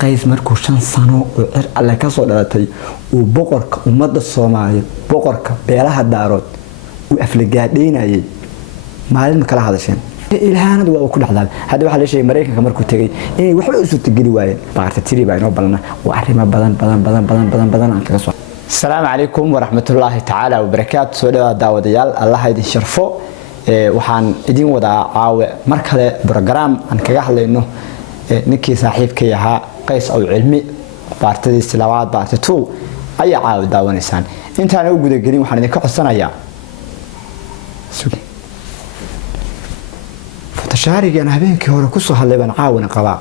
qays markuu 5 sano oo cir alle ka soo dhalatay uu boqorka ummadda Soomaaliyeed boqorka beelaha daarood uu aflagaadeynayay maalin kala hadasheen ilaahanadu waa ku dhaxdaan hadda waxa la sheegay Mareykanka markuu tagay inay waxba u suurta gali waayeen baarta tiri baa inoo balana waa arrimo badan aan kaga soo السلام عليكم ورحمة الله تعالى وبركاته سودا داوديال الله يدين شرفو waxaan idin wadaa caawe markale program aan kaga hadlayno ninkii saaxiibkay ahaa qays oo cilmi baartadiisa labaad baarta 2 ayaa caawe daawanaysaan intaan u guda galin waxaan idin ka codsanayaa فتشاريgan habeenkii hore ku soo hadlay baan caawina qabaa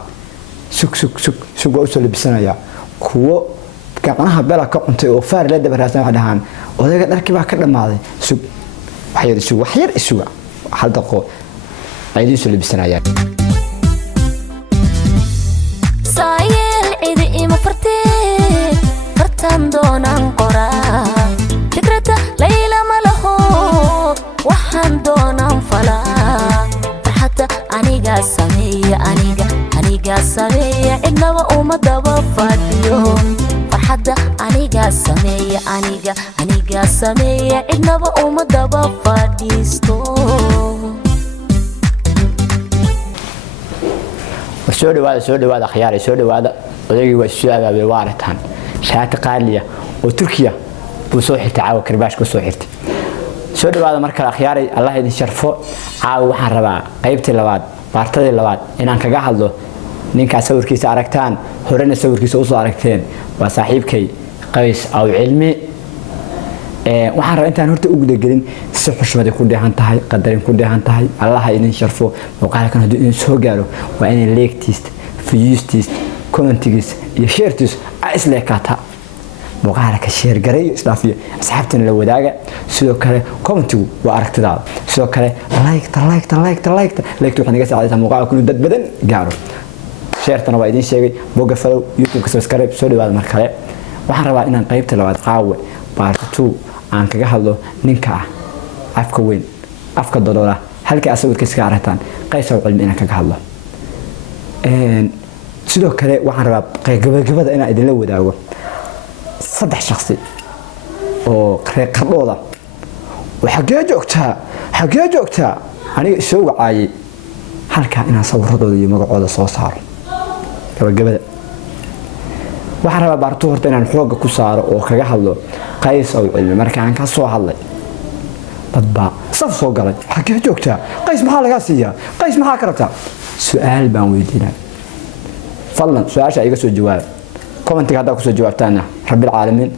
sug waa soo labisanayaa kuwo gacanaha bela ka cuntay oo faar la dabaraasan wax dhahan odayga dharkii baa ka dhamaaday sug wax yar isuga hal daqiiqo ayay soo labisanayaa saayel cidi ima fartan doonaan qoraa fikrada layla malaho waxaan doonaan falaa farxada aniga sameeya cidnaba uma daba fadhiyo farxada aniga sameeya cidnaba uma daba fadhiisto soo dhawaada khiyaar soo dhawaada odaygi waa soo abaabay waaratan shaati qaaliya oo Turkiya buu soo xirtay caawa karbaash ku soo xirtay soo dhawaada marka khiyaar Allah idin sharfo caawa waxaan rabaa qaybtii labaad baartadii labaad inaan kaga hadlo ninka sawirkiisa aragtaan horena sawirkiisa u soo aragteen waa saaxiibkay qays oo cilmi waxaan rabaa intaan horta ugu dhagelin si xushmad ku dheehan tahay qadarin ku dheehan tahay Allah idin sharfo muuqaalkan haduu in soo gaaro waa in leegtiist fiyustiis commentigiis iyo sharetis isla kaata muuqaalka share garay islaafiyo asxaabtana la wadaaga sidoo kale commentigu waa aragtidaada sidoo kale like waxaan naga saacidaysaa muuqaalka inuu dad badan gaaro sharetana waa idin sheegay boga follow youtube ka subscribe soo dhawaada mar kale waxaan rabaa inaan qaybta labaad caawe part 2 aan kaga hadlo ninka afka weyn afka dolola halka asawirkiisa ka aragtaan qays oo cilmi inaan kaga hadlo sidoo kale waxaan rabaa gabagabada inaan idin la wadaago 3 shakhsi oo qardooda waxagee joogtaa aniga soo wacay halka inaan sawirradooda iyo magacooda soo saaro gabagabada waxaan rabaa baarto horta inaan xoog ku saaro oo kaga hadlo qays oo cilmi markaan ka soo hadlay dadba saf soo galay xagee joogtaa qays maxaa laga siiyaa qays maxaa ka rabtaa su'aal baan weydiinaa fadlan su'aasha iga soo jawaab commentiga hadda ku soo jawaabtaana rabbil caalamiin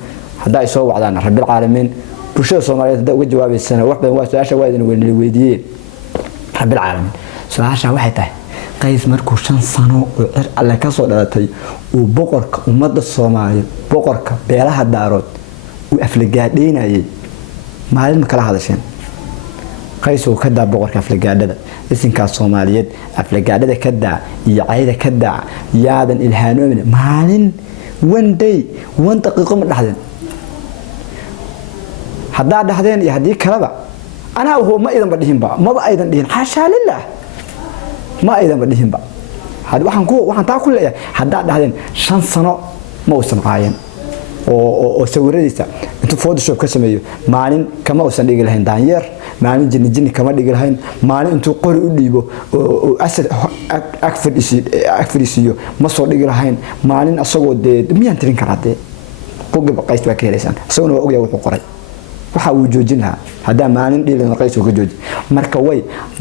hadda ay soo wacdaan rabbil caalamiin bulshada Soomaaliyeed hadda uga jawaabaysana wax badan waa su'aasha waa idin weydiiyeen rabbil caalamiin su'aasha waxay tahay qays markuu 5 sano oo cir alle ka soo dhalatay uu boqorka ummadda Soomaaliyeed boqorka beelaha daarood uu aflagaadeynayay maalin kala hadasheen qays oo ka daa boqorka aflagaadada isinka Soomaaliyeed aflagaadada ka daa iyo cayda ka daa yaadan ilhaanoomin maalin one day one daqiiqo ma dhaxdeen hadda dhaxdeen iyo hadii kalaba ana oo ma idan badhiinba maba aydan dhihin xasha lillah ma aydan badhiinba had waxaan taa ku leeyahay hadda dhaxdeen 5 sano ma uusan caayeen oo sawiradiisa intuu photoshop ka sameeyo maalin kama uusan dhigi lahayn daanyeer maalin jinni kama dhigi lahayn maalin intuu qori u dhiibo oo asad akfirisiyo ma soo dhigi lahayn maalin asagoo miyaan tirin karaade boga qays waa ka helaysan asaguna waa ogyahay wuxuu qoray waxa uu joojin lahaa hadda maalin dhiilan qays oo ka jooji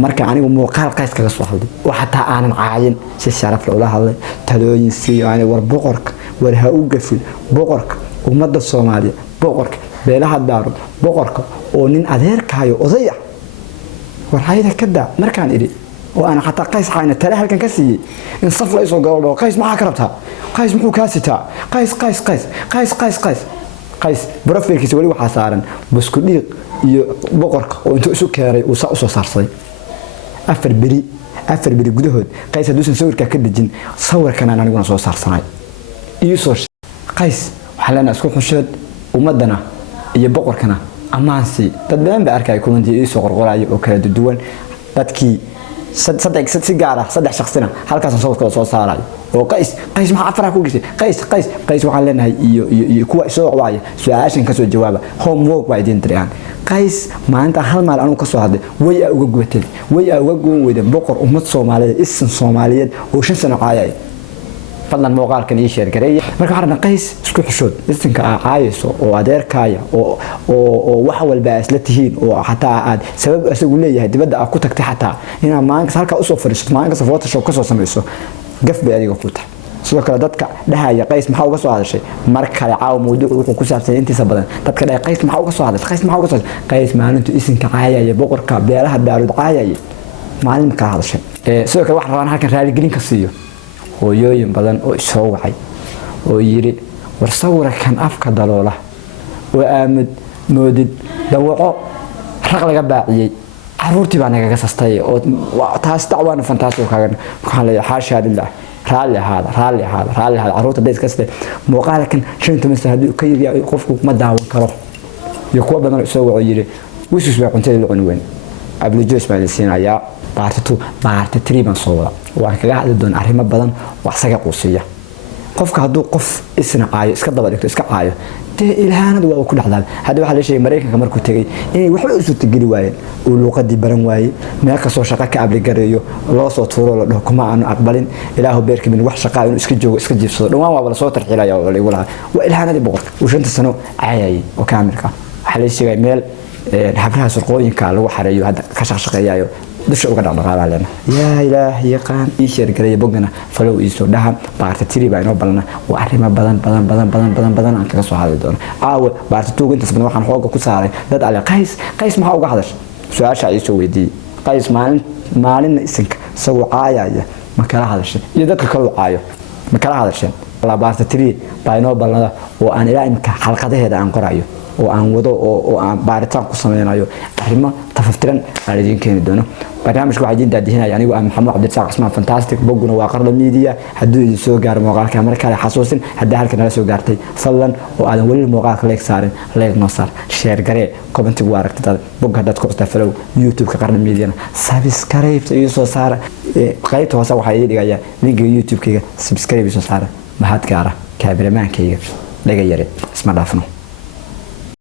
marka anigu muuqaal qays kaga soo hadlay waxa taa aanan caayin si sharaf leh ula hadlay talooyin si aan war boqorka war ha u gafin boqorka ummadda Soomaaliya boqorka beelaha daarood boqorka oo nin adeerkaayo odaya war hayda ka daa markaan iri oo ana xataa qays caayna tala halkan ka siiyay in saf la soo galo qays maxaa ka rabtaa qays muxuu ka sitaa qays profilkiisa wali waxa saaran busku dhiiq iyo boqorka oo intuu isu keenay uu soo saarsaday afar beri gudahood qays haduusan sawirka ka dejin sawirkan aan aniguna soo saarsanay iyo soo qays waxa lana isku xusheed ummadana iyo boqorkana amaansi dad badan ba arkay commenti iyo soo qorqorayo oo kala duwan dadkii saddex si gaar ah saddex shakhsina halkaas sawirka soo saaray oo qays maxaa afar ku gisay qays waxaan leenahay iyo kuwa soo waaya su'aashan ka soo jawaaba homework waa idin diraan qays maanta hal maal anu ka soo hadlay way uga gubatay way uga goon weydeen boqor ummad Soomaaliyeed isin Soomaaliyeed oo 5 sano caayay fadlan muuqaalkan ii sheer gareey marka waxaan qays isku xishood isinka caayayso oo adeerkaaya oo wax walba isla tihiin oo xataa aad sabab asagu leeyahay dibadda aad ku tagtay xataa inaa maalinka halka u soo fariisato maalinka Photoshop ka soo sameeyso gaf bay adiga ku tahay sidoo kale dadka dhahaya qays maxaa uga soo hadashay mar kale caaw mowduuc wuxuu ku saabsan intiisa badan dadka dhahay qays maxaa uga soo hadashay qays maalintu isinka caayaya boqorka beelaha daarud caayaya maalin ka hadashay sidoo kale waxaan rabaa halkan raali gelin ka siiyo hooyooyin badan oo soo wacay oo yiri war sawirkan afka daloola oo aamid moodid dawaco raq laga baaciyay caruurtii baa naga sastay oo taas dacwaan fantaasiyo kaagan waxaan leeyahay xaasha lillah raalli ahaada caruurta deed kasta muuqaalkan 15 sano hadii ka yiri qofku ma daawan karo iyo kuwa badan soo waco yiri wisus baa cuntada la cunweyn ablu joos baa siinaya baarta 3 baan soo wada waan kaga hadli doon arrimo badan wax saga quusiya qofka haduu qof isna caayo iska daba dhigto iska caayo ilaahanadu waa ku dhaxdaan hadda waxa la sheegay Mareykanka markuu tagay inay waxba u suurtageli waayeen oo luqadii baran waayay meel ka soo shaqo ka abli gareeyo loo soo tuuro la dhaho kuma aanu aqbalin ilaahu beerka min wax shaqo inuu iska joogo iska jiifsado dhawaan waa la soo tarxiilaya oo lagu lahaa waa ilaahanadii boqorka oo 5 sano caayay oo kaamirka waxa la sheegay meel habraha surqooyinka lagu xareeyo hadda ka shaqeeyayo dusha uga dhaqaaqaa leena yaa ilaahi yaqaan ii sheer gareey bogana falow ii soo dhaha baarta tiri baa inoo balna waa arrimo badan aan kaga soo hadli doono aawe baarta tuuga inta sabab waxaan xooga ku saaray dad ale qays maxaa uga hadashay su'aasha ay soo weydiiyay qays maalin isinka soo caayaya ma kala hadashay iyo dadka kale caayo ma kala hadashay la baarta tiri baa inoo balnada oo aan ilaa imka xalqadaheeda aan qorayo oo aan wado oo aan baaritaan ku sameynayo arrimo tafaftiran aan idin keeni doono barnaamijku waxa idin daadihinaya anigu aan Maxamed Cabdirasaaq Cismaan fantastic boguna waa qarno media haduu idin soo gaaro muuqaalka mar kale xasuusin haddii halkan nala soo gaartay fadlan oo aadan wali muuqaalka like saarin like noo saar share garee comment ugu aragtida bogga dadku qasta follow YouTube ka qarno media subscribe iyo soo saar qaybta hoose waxa ay dhigaya linka YouTube-kayga subscribe soo saar mahad gaara kaabiramaankayga laga yare isma dhaafno